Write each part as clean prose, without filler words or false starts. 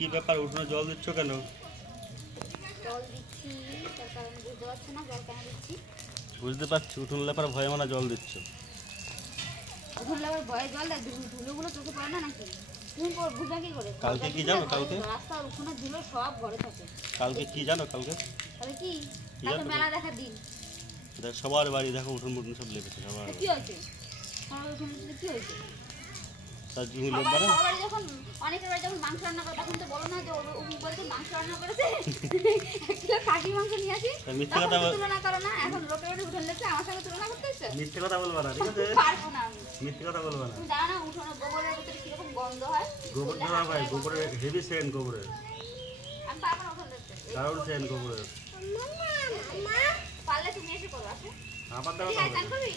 কি ব্যাপার উঠোনে জল দিচ্ছ কেন? জল দিচ্ছি তার কারণ বুঝতে পারছো না জল কেন দিচ্ছি? বুঝতে পারছি উঠোন লেপার ভয়ে মানা জল দিচ্ছ। উঠোন লেপার ভয়ে জল দেয়? ধুলোগুলো চোখে পড়ে না নাকি? তুমি বুঝবা কি করে? কালকে কি জানো? কালকে রাস্তার উঠোনের ধুলো সব ঘরে থাকে। কালকে কি জানো? কালকে তাহলে কি? কালকে মেলা দেখার দিন। দেখ সবার বাড়ি দেখো উঠোন মুঠোন সব লেপেছে সবার। কি হয়েছে? সবার উঠোন কি হয়েছে? তার জন্য লেপবার সবার যখন অনেকের বাড়ি যখন মাংস রান্না করে তখন তো বলো না যে ও বলছে মাংস রান্না করেছে, এক কিলো খাসি মাংস নিয়ে আসি। মিথ্যে কথা তুলনা করো না, এখন লোকের বাড়ি উঠোন লেপছে আমার সঙ্গে তুলনা করতেছে। মিথ্যে কথা বলবা না, ঠিক আছে? পারবো না আমি। মিথ্যে কথা বলবা না। তুমি জানো না উঠোনে গোবরের ভিতরে কিরকম গন্ধ হয়? গোবর ধরা ভাই, গোবরের হেভি সেন্ট গোবরের। আমি পারবো না উঠোন লেপতে। দারুণ সেন্ট গোবরের। পারলে তুমি এসে করো, আসো। আমার দাও আয় কান করবি?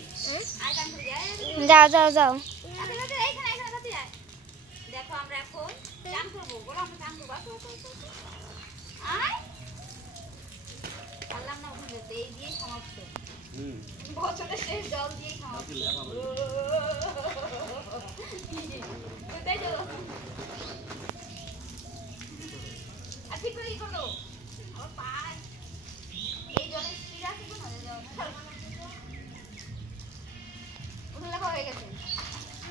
আয় কান করবি, আয়। যাও যাও যাও। আচ্ছা আচ্ছা এইখানে কাছে আয়। দেখো আমরা এখন চান করবো, বলো আমরা চান করবো, আসো আসো আসো। আয়। পারলাম না উঠোন লেপতে, এই দিয়ে সমাপ্ত। বছরের শেষ জল দিয়েই সমাপ্ত। কোথায় যাবো? আর ঠিক করে কি করলো? আমার পায়ে এই জলের শিরা কি কোনো উঠোন লেপা হয়ে গেছে।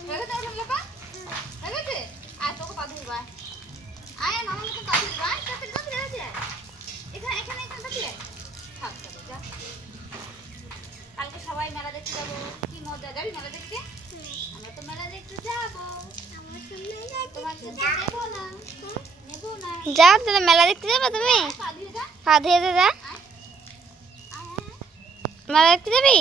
হয়ে গেছে উঠোন লেপা? হয়ে গেছে? আয় তোকে পা ধুইবা। আয় আমার মতো পা ধুইবা। আয় তাড়াতাড়ি আয়। এখানে এখানে এখানে তাড়াতাড়ি আয়। থাক চলো যা। কালকে সবাই মেলা দেখতে যাবো, কি মজা। যাবি মেলা দেখতে? আমরা তো মেলা দেখতে যাবো। তোমাকে নেবো না, নেবো না। যাও তাহলে মেলা দেখতে যাবে তুমি? পা ধুয়ে যা। পা ধুয়ে যা। আয় আয় আয়। মেলা দেখতে যাবি?